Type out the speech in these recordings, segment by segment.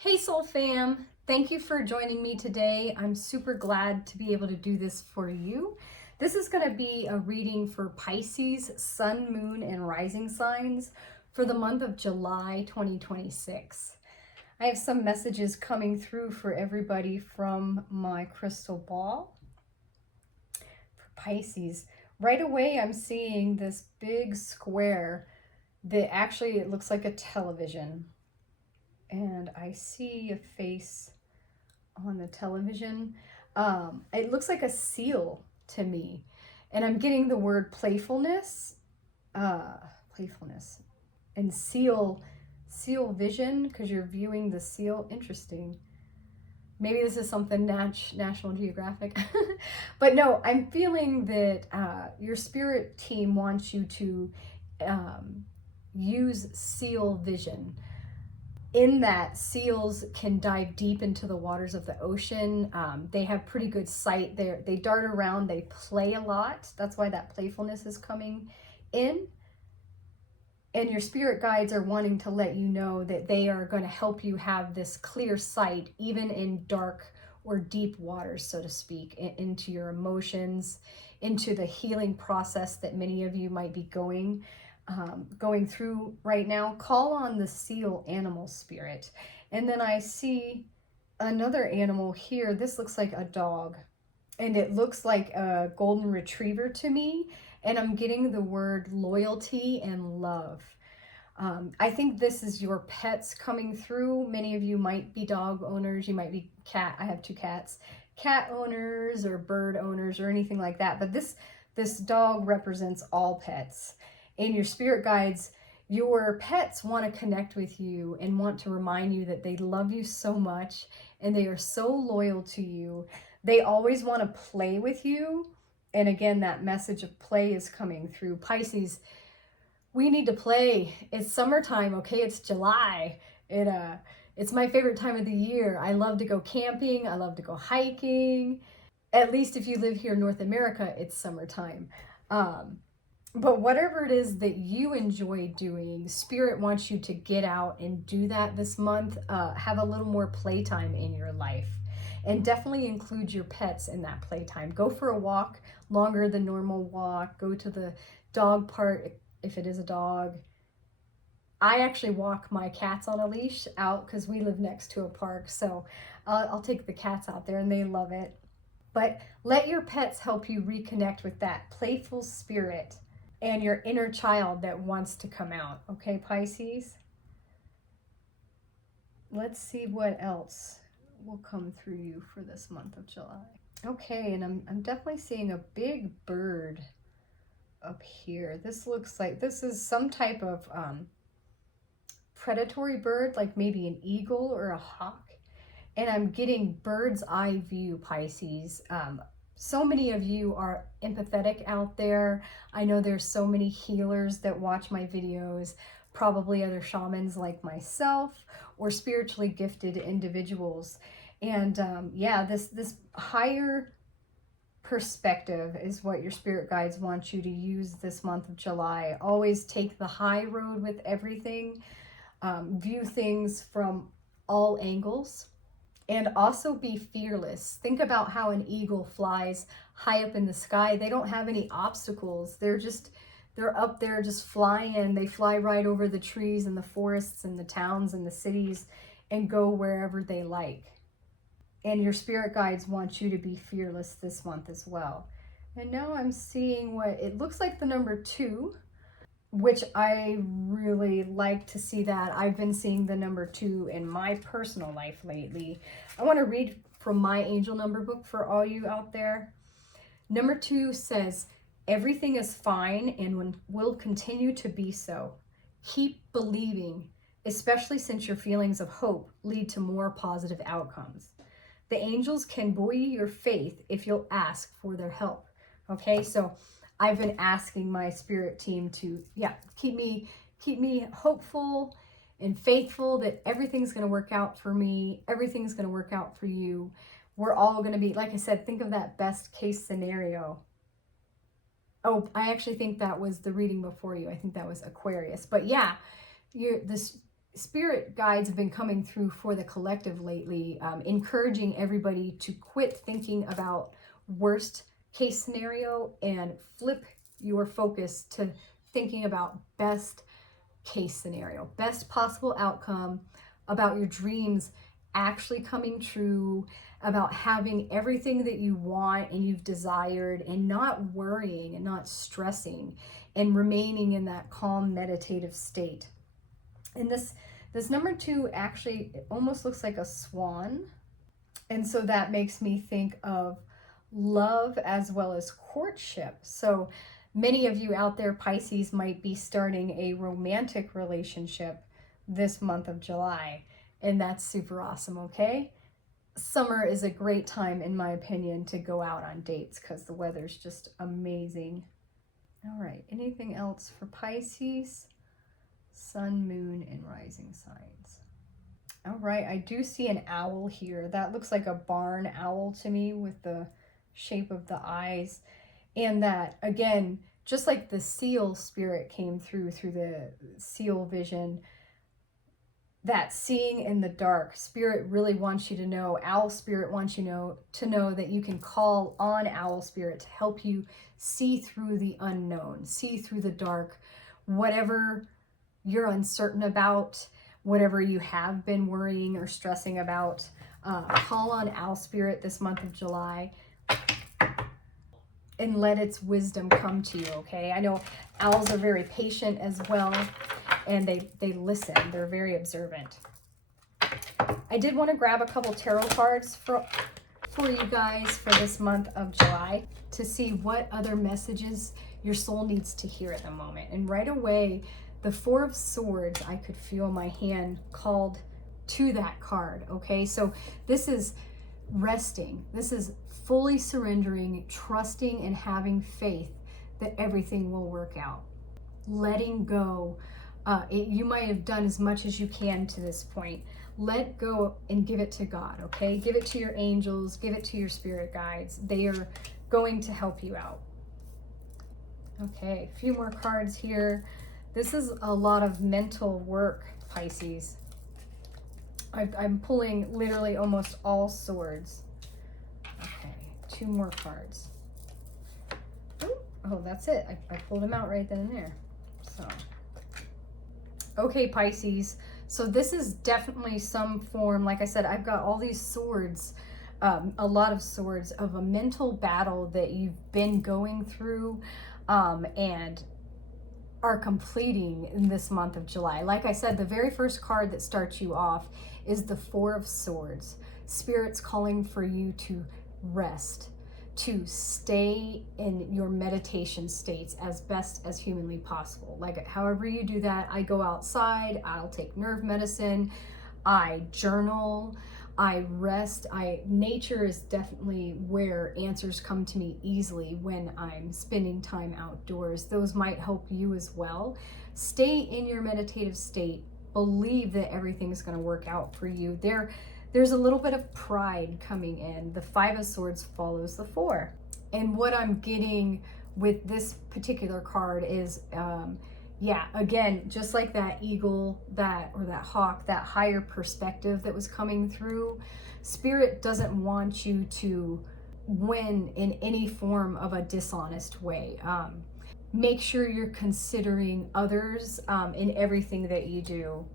Hey Soul Fam, thank you for joining me today. I'm super glad to be able to do this for you. This is going to be a reading for Pisces, Sun, Moon, and Rising signs for the month of July 2026. I have some messages coming through for everybody from my crystal ball. For Pisces, right away I'm seeing this big square that actually it looks like a television. And I see a face on the television. It looks like a seal to me. And I'm getting the word playfulness, playfulness, and seal vision, because you're viewing the seal. Interesting. Maybe this is something National Geographic. But no, I'm feeling that your spirit team wants you to use seal vision. In that, seals can dive deep into the waters of the ocean. They have pretty good sight. They dart around, they play a lot. That's why that playfulness is coming in. And your spirit guides are wanting to let you know that they are going to help you have this clear sight, even in dark or deep waters, so to speak, into your emotions, into the healing process that many of you might be going through right now. Call on the seal animal spirit. And then I see another animal here. This looks like a dog, and it looks like a golden retriever to me. And I'm getting the word loyalty and love. I think this is your pets coming through. Many of you might be dog owners. You might be cat. I have 2 cats. Cat owners or bird owners or anything like that. But this dog represents all pets. And your spirit guides, your pets want to connect with you and want to remind you that they love you so much and they are so loyal to you. They always want to play with you. And again, that message of play is coming through. Pisces, we need to play. It's summertime, okay? It's July. It's my favorite time of the year. I love to go camping. I love to go hiking. At least if you live here in North America, it's summertime. But whatever it is that you enjoy doing, Spirit wants you to get out and do that this month. Have a little more playtime in your life. And definitely include your pets in that playtime. Go for a walk, longer than normal walk. Go to the dog park if it is a dog. I actually walk my cats on a leash out because we live next to a park. So I'll take the cats out there and they love it. But let your pets help you reconnect with that playful spirit and your inner child that wants to come out. Okay, Pisces? Let's see what else will come through you for this month of July. Okay, and I'm definitely seeing a big bird up here. This looks like this is some type of predatory bird, like maybe an eagle or a hawk. And I'm getting bird's eye view, Pisces. So many of you are empathetic out there. I know there's so many healers that watch my videos, probably other shamans like myself or spiritually gifted individuals. And yeah, this higher perspective is what your spirit guides want you to use this month of July. Always take the high road with everything. View things from all angles. And also be fearless. Think about how an eagle flies high up in the sky. They don't have any obstacles. They're up there just flying. They fly right over the trees and the forests and the towns and the cities and go wherever they like. And your spirit guides want you to be fearless this month as well. And now I'm seeing what it looks like the number 2, which I really like to see that. I've been seeing the number 2 in my personal life lately. I want to read from my angel number book for all you out there. Number 2 says, everything is fine and will continue to be so. Keep believing, especially since your feelings of hope lead to more positive outcomes. The angels can buoy your faith if you'll ask for their help. Okay, so I've been asking my spirit team to, keep me hopeful and faithful that everything's going to work out for me. Everything's going to work out for you. We're all going to be, like I said, think of that best case scenario. Oh, I actually think that was the reading before you. I think that was Aquarius. But yeah, Spirit guides have been coming through for the collective lately, encouraging everybody to quit thinking about worst case scenario and flip your focus to thinking about best case scenario, best possible outcome, about your dreams actually coming true, about having everything that you want and you've desired, and not worrying and not stressing, and remaining in that calm meditative state. And this number 2 actually, it almost looks like a swan. And so that makes me think of love as well as courtship. So many of you out there, Pisces, might be starting a romantic relationship this month of July. And that's super awesome, okay? Summer is a great time, in my opinion, to go out on dates because the weather's just amazing. All right, anything else for Pisces? Sun, moon, and rising signs. All right, I do see an owl here. That looks like a barn owl to me with the shape of the eyes. And that, again, just like the seal spirit came through the seal vision, that seeing in the dark, spirit really wants you to know, owl spirit wants you to know that you can call on owl spirit to help you see through the unknown, see through the dark, whatever you're uncertain about, whatever you have been worrying or stressing about. Call on owl spirit this month of July and let its wisdom come to you, okay? I know owls are very patient as well, and they listen. They're very observant. I did want to grab a couple tarot cards for you guys for this month of July to see what other messages your soul needs to hear at the moment. And right away, the 4 of Swords, I could feel my hand called to that card, okay? So this is resting. This is fully surrendering, trusting, and having faith that everything will work out. Letting go. You might have done as much as you can to this point. Let go and give it to God, okay? Give it to your angels, give it to your spirit guides. They are going to help you out. Okay, a few more cards here. This is a lot of mental work, Pisces. I'm pulling literally almost all swords. Okay, 2 more cards. Oh, that's it. I pulled them out right then and there. So, okay, Pisces. So this is definitely some form, like I said, I've got all these swords, a lot of swords of a mental battle that you've been going through and are completing in this month of July. Like I said, the very first card that starts you off is the 4 of Swords. Spirit's calling for you to rest, to stay in your meditation states as best as humanly possible. Like however you do that, I go outside, I'll take nerve medicine, I journal, I rest. Nature is definitely where answers come to me easily when I'm spending time outdoors. Those might help you as well. Stay in your meditative state. Believe that everything's going to work out for you. There's a little bit of pride coming in. The 5 of Swords follows the 4. And what I'm getting with this particular card is, again, just like that eagle, that hawk, that higher perspective that was coming through, Spirit doesn't want you to win in any form of a dishonest way. Make sure you're considering others in everything that you do.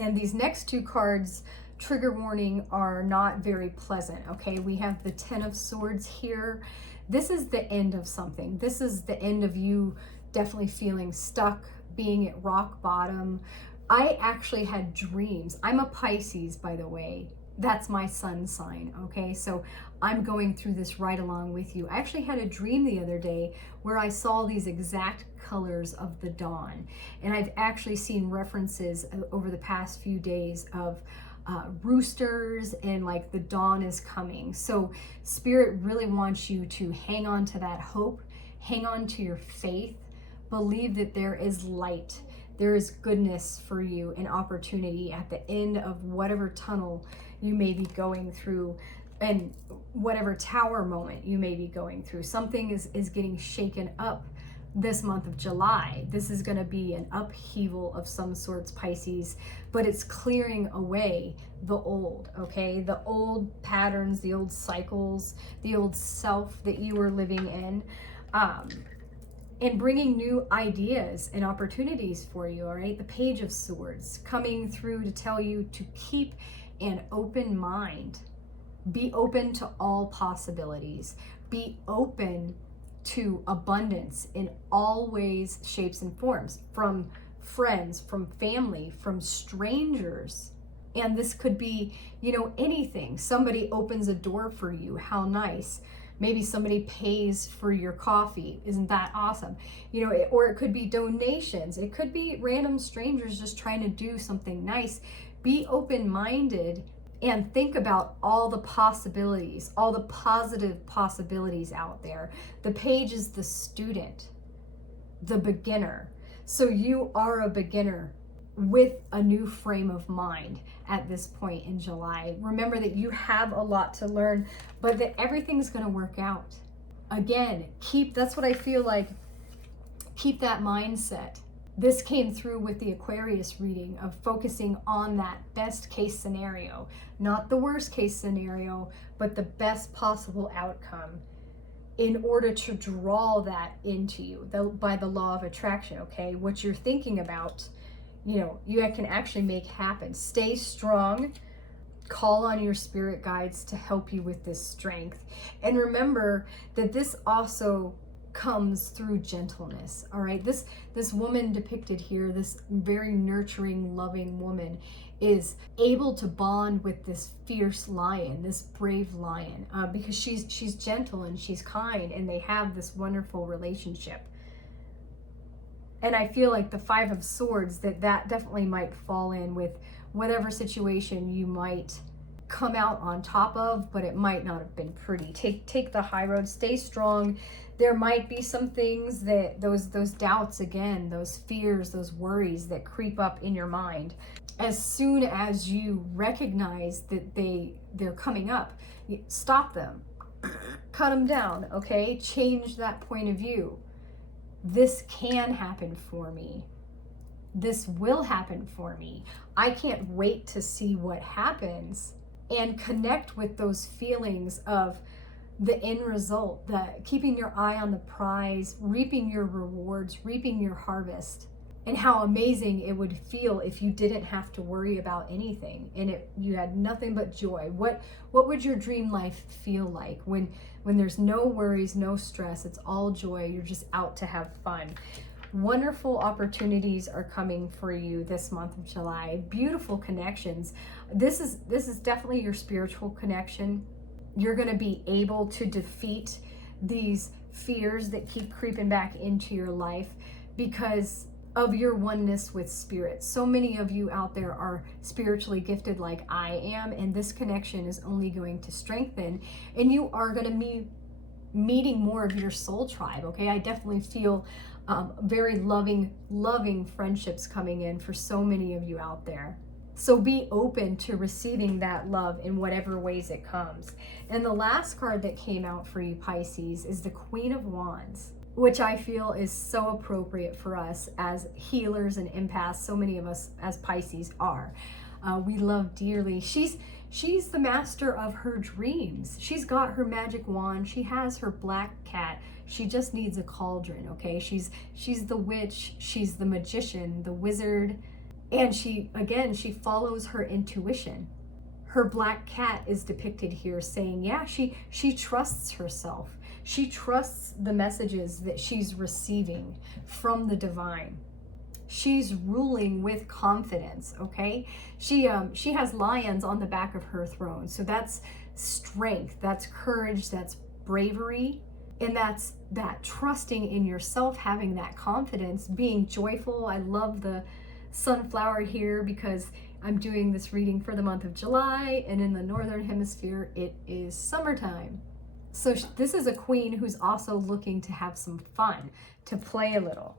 And these next 2 cards, trigger warning, are not very pleasant, okay? We have the 10 of Swords here. This is the end of something. This is the end of you definitely feeling stuck, being at rock bottom. I actually had dreams. I'm a Pisces, by the way. That's my sun sign, okay? So I'm going through this right along with you. I actually had a dream the other day where I saw these exact colors of the dawn. And I've actually seen references over the past few days of roosters and like the dawn is coming. So Spirit really wants you to hang on to that hope, hang on to your faith, believe that there is light, there is goodness for you and opportunity at the end of whatever tunnel you may be going through and whatever tower moment you may be going through. Something is getting shaken up this month of July. This is going to be an upheaval of some sorts, Pisces, but it's clearing away the old, okay? The old patterns, the old cycles, the old self that you were living in, and bringing new ideas and opportunities for you, all right? The Page of Swords coming through to tell you to keep an open mind. Be open to all possibilities. Be open to abundance in all ways, shapes, and forms, from friends, from family, from strangers. And this could be, anything. Somebody opens a door for you. How nice. Maybe somebody pays for your coffee. Isn't that awesome? Or it could be donations. It could be random strangers just trying to do something nice. Be open-minded and think about all the possibilities, all the positive possibilities out there. The Page is the student, the beginner. So you are a beginner with a new frame of mind at this point in July. Remember that you have a lot to learn, but that everything's going to work out. Again, that's what I feel like. Keep that mindset. This came through with the Aquarius reading of focusing on that best case scenario, not the worst case scenario, but the best possible outcome, in order to draw that into you by the law of attraction, okay? What you're thinking about, you can actually make happen. Stay strong. Call on your spirit guides to help you with this strength. And remember that this also comes through gentleness, all right? This woman depicted here, this very nurturing, loving woman, is able to bond with this fierce lion, this brave lion, because she's gentle and she's kind, and they have this wonderful relationship. And I feel like the Five of Swords, that definitely might fall in with whatever situation you might come out on top of, but it might not have been pretty. Take the high road, stay strong. There might be some things that those doubts, again, those fears, those worries that creep up in your mind. As soon as you recognize that they're coming up, stop them, cut them down, okay? Change that point of view. This can happen for me. This will happen for me. I can't wait to see what happens, and connect with those feelings of the end result, keeping your eye on the prize, reaping your rewards, reaping your harvest, and how amazing it would feel if you didn't have to worry about anything and you had nothing but joy. What would your dream life feel like when there's no worries, no stress, it's all joy, you're just out to have fun? Wonderful opportunities are coming for you this month of July. Beautiful connections. This is definitely your spiritual connection. You're going to be able to defeat these fears that keep creeping back into your life because of your oneness with spirit. So many of you out there are spiritually gifted like I am, and this connection is only going to strengthen, and you are going to be meeting more of your soul tribe, okay? I definitely feel very loving friendships coming in for so many of you out there. So be open to receiving that love in whatever ways it comes. And the last card that came out for you, Pisces, is the Queen of Wands, which I feel is so appropriate for us as healers and empaths. So many of us as Pisces are. We love dearly. She's the master of her dreams. She's got her magic wand. She has her black cat. She just needs a cauldron, okay? She's the witch. She's the magician, the wizard. And she follows her intuition. Her black cat is depicted here saying, yeah, she trusts herself. She trusts the messages that she's receiving from the divine. She's ruling with confidence, okay? She has lions on the back of her throne. So that's strength, that's courage, that's bravery, and that's that trusting in yourself, having that confidence, being joyful. I love the sunflower here because I'm doing this reading for the month of July, and in the Northern Hemisphere, it is summertime. So this is a queen who's also looking to have some fun, to play a little.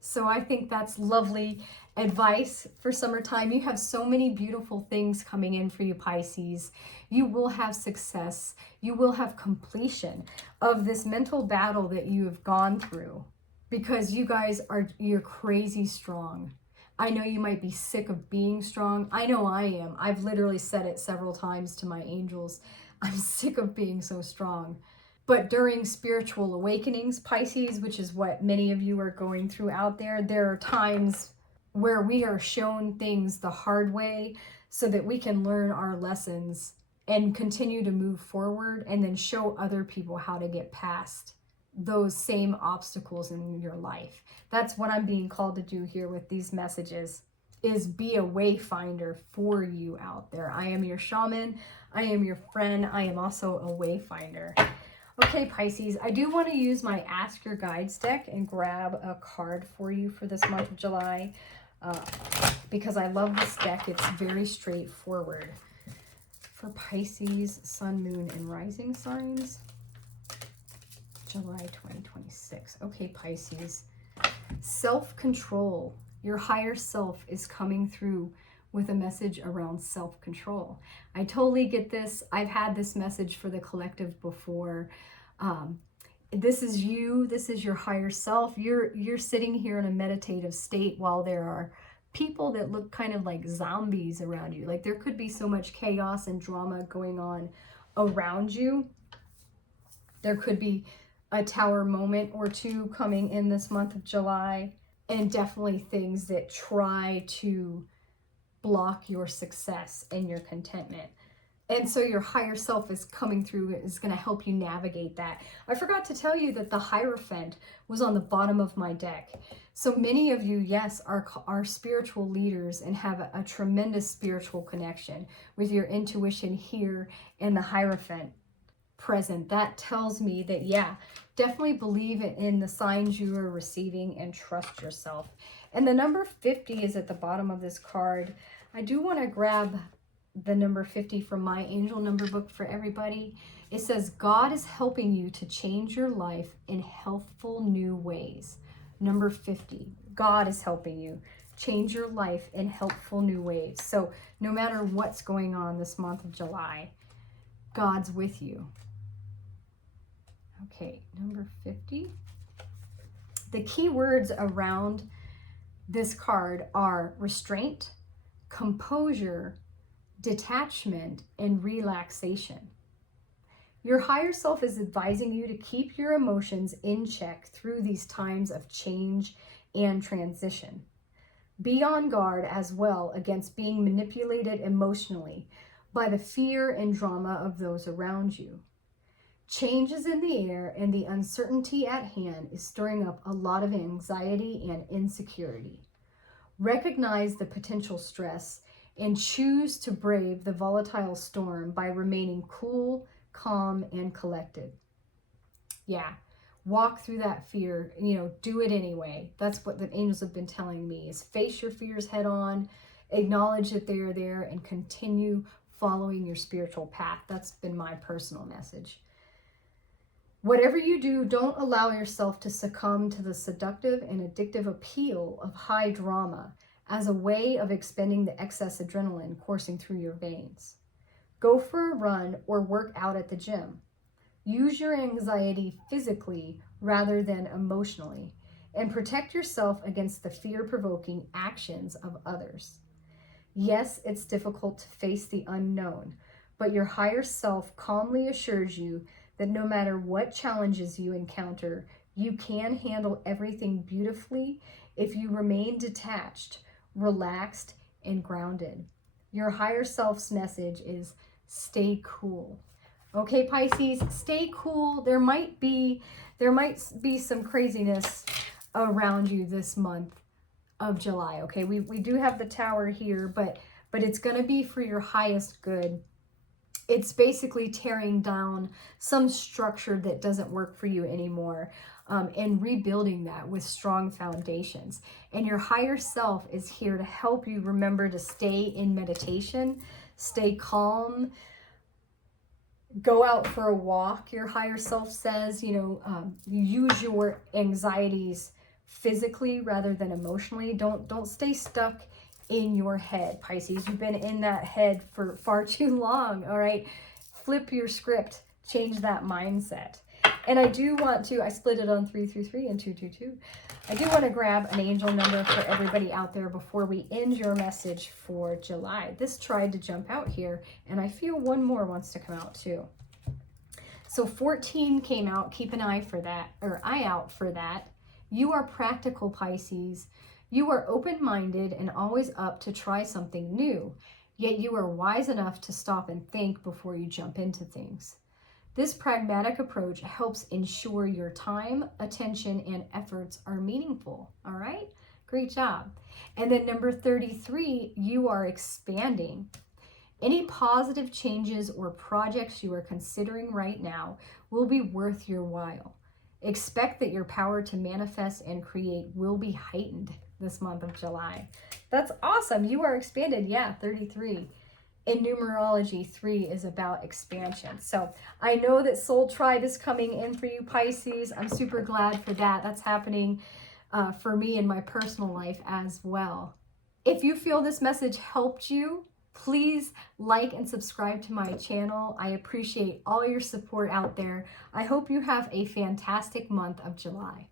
So I think that's lovely advice for summertime. You have so many beautiful things coming in for you, Pisces. You will have success. You will have completion of this mental battle that you have gone through. because you guys you're crazy strong. I know you might be sick of being strong. I know I am. I've literally said it several times to my angels. I'm sick of being so strong. But during spiritual awakenings, Pisces, which is what many of you are going through out there, there are times where we are shown things the hard way so that we can learn our lessons and continue to move forward, and then show other people how to get past those same obstacles in your life. That's what I'm being called to do here with these messages, is be a wayfinder for you out there. I am your shaman. I am your friend. I am also a wayfinder. Okay, Pisces, I do want to use my Ask Your Guides deck and grab a card for you for this month of July, because I love this deck. It's very straightforward. For Pisces, Sun, Moon, and Rising signs, July 2026. Okay, Pisces, self-control. Your higher self is coming through with a message around self-control. I totally get this. I've had this message for the collective before. This is you. This is your higher self. You're sitting here in a meditative state while there are people that look kind of like zombies around you. Like there could be so much chaos and drama going on around you. There could be a tower moment or two coming in this month of July, and definitely things that try to block your success and your contentment. And so your higher self is coming through, is going to help you navigate that. I forgot to tell you that the Hierophant was on the bottom of my deck. So many of you, yes, are spiritual leaders and have a tremendous spiritual connection with your intuition here and the Hierophant present. That tells me that, yeah, definitely believe in the signs you are receiving and trust yourself. And the number 50 is at the bottom of this card. I do want to grab the number 50 from my angel number book for everybody. It says, God is helping you to change your life in healthful new ways. Number 50, God is helping you change your life in helpful new ways. So no matter what's going on this month of July, God's with you. Okay, number 50. The key words around this card are restraint, composure, detachment, and relaxation. Your higher self is advising you to keep your emotions in check through these times of change and transition. Be on guard as well against being manipulated emotionally by the fear and drama of those around you. Change is in the air, and the uncertainty at hand is stirring up a lot of anxiety and insecurity. Recognize the potential stress and choose to brave the volatile storm by remaining cool, calm, and collected. Yeah, walk through that fear, do it anyway. That's what the angels have been telling me, is face your fears head on, acknowledge that they are there, and continue following your spiritual path. That's been my personal message. Whatever you do, don't allow yourself to succumb to the seductive and addictive appeal of high drama as a way of expending the excess adrenaline coursing through your veins. Go for a run or work out at the gym. Use your anxiety physically rather than emotionally, and protect yourself against the fear-provoking actions of others. Yes, it's difficult to face the unknown, but your higher self calmly assures you that no matter what challenges you encounter, you can handle everything beautifully if you remain detached, relaxed, and grounded. Your higher self's message is stay cool. Okay, Pisces, stay cool. There might be some craziness around you this month of July. Okay, we do have the Tower here, but it's going to be for your highest good. It's basically tearing down some structure that doesn't work for you anymore, and rebuilding that with strong foundations. And your higher self is here to help you remember to stay in meditation, stay calm, go out for a walk. Your higher self says, use your anxieties physically rather than emotionally. Don't stay stuck in your head, Pisces. You've been in that head for far too long. All right, flip your script, change that mindset. And I do want to, I split it on 333 and 222. I do want to grab an angel number for everybody out there before we end your message for July. This tried to jump out here, and I feel one more wants to come out too. So 14 came out. Keep an eye for that, or eye out for that. You are practical, Pisces. You are open-minded and always up to try something new, yet you are wise enough to stop and think before you jump into things. This pragmatic approach helps ensure your time, attention, and efforts are meaningful. All right? Great job. And then number 33, you are expanding. Any positive changes or projects you are considering right now will be worth your while. Expect that your power to manifest and create will be heightened this month of July. That's awesome. You are expanded. Yeah, 33. In numerology, 3 is about expansion. So I know that Soul Tribe is coming in for you, Pisces. I'm super glad for that. That's happening for me in my personal life as well. If you feel this message helped you, please like and subscribe to my channel. I appreciate all your support out there. I hope you have a fantastic month of July.